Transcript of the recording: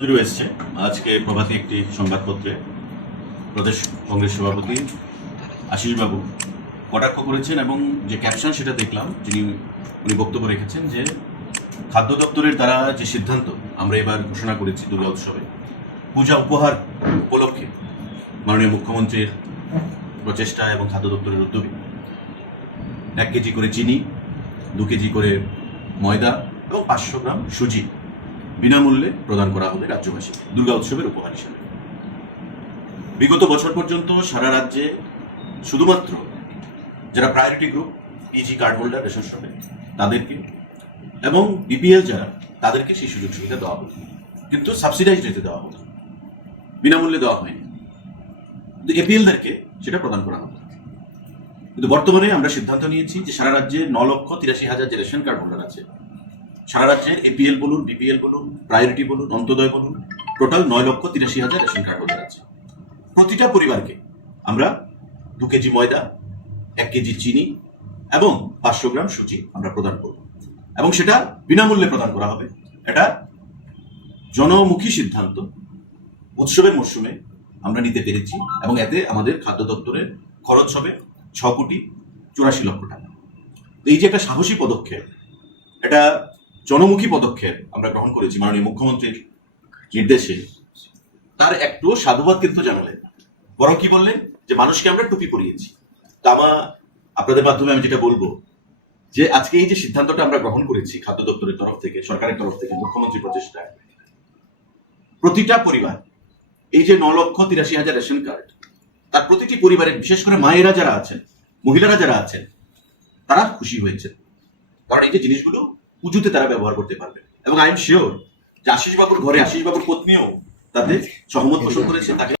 এসছে আজকে প্রভাতী একটি সংবাদপত্রে প্রদেশ কংগ্রেস সভাপতি আশিস বাবু কটাক্ষ করেছেন এবং যে ক্যাপশন সেটা দেখলাম, উনি বক্তব্য রেখেছেন যে খাদ্য দপ্তরের দ্বারা যে সিদ্ধান্ত আমরা এবার ঘোষণা করেছি দুর্গা উৎসবে পূজা উপহার উপলক্ষে মাননীয় মুখ্যমন্ত্রীর প্রচেষ্টা এবং খাদ্য দপ্তরের উদ্যোগে 1 কেজি করে চিনি, 2 কেজি করে ময়দা এবং 500 গ্রাম সুজি বিনামূল্যে প্রদান করা হবে রাজ্যবাসী দুর্গা উৎসবের উপহার হিসেবে। বিগত বছর পর্যন্ত সারা রাজ্যে শুধুমাত্র যারা priority group PG card holder ration শপে তাদেরকে এবং বিপিএল যারা তাদেরকে সেই সুযোগ সুবিধা দেওয়া হতো, কিন্তু সাবসিডাইজ রেটে দেওয়া হতো, বিনামূল্যে দেওয়া হয়নি। কিন্তু এপিএলদেরকে সেটা প্রদান করা হতো। কিন্তু বর্তমানে আমরা সিদ্ধান্ত নিয়েছি যে সারা রাজ্যে 9,83,000 যে রেশন কার্ড হোল্ডার আছে, সারা রাজ্যের এপিএল বলুন, বিপিএল বলুন, প্রায়োরিটি বলুন, অন্তোদয় বলুন, টোটাল 9,83,000 রেশন কার্ড হোল্ডার আছে। প্রতিটা পরিবারকে আমরা 2 কেজি ময়দা, 1 কেজি চিনি এবং 500 গ্রাম সুজি আমরা প্রদান করব এবং সেটা বিনামূল্যে প্রদান করা হবে। এটা জনমুখী সিদ্ধান্ত উৎসবের মরশুমে আমরা নিতে পেরেছি এবং এতে আমাদের খাদ্য দপ্তরের খরচ হবে 6,84,00,000 টাকা। এই যে একটা সাহসী পদক্ষেপ, এটা জনমুখী পদক্ষেপ আমরা গ্রহণ করেছি মাননীয় মুখ্যমন্ত্রীর নির্দেশে, তার একটু সাধুবাদ কিন্তু জানালেন, বরং কি বললেন যে মানুষকে আমরা টুপি পরিয়েছি। তা আপনাদের মাধ্যমে আমি যেটা বলবো যে আজকে এই যে সিদ্ধান্তটা আমরা গ্রহণ করেছি খাদ্য দপ্তরের তরফ থেকে, সরকারের তরফ থেকে, মুখ্যমন্ত্রী প্রচেষ্টায়, প্রতিটা পরিবার এই যে 9,83,000 রেশন কার্ড, তার প্রতিটি পরিবারের বিশেষ করে মায়েরা যারা আছেন, মহিলারা যারা আছেন, তারা খুশি হয়েছে, কারণ এই যে জিনিসগুলো পুজোতে তারা ব্যবহার করতে পারবে। এবং আই এম শিওর যে আশিস বাবুর ঘরে আশিস বাবুর পত্নীও তাতে সহমত পোষণ করেছে, তাকে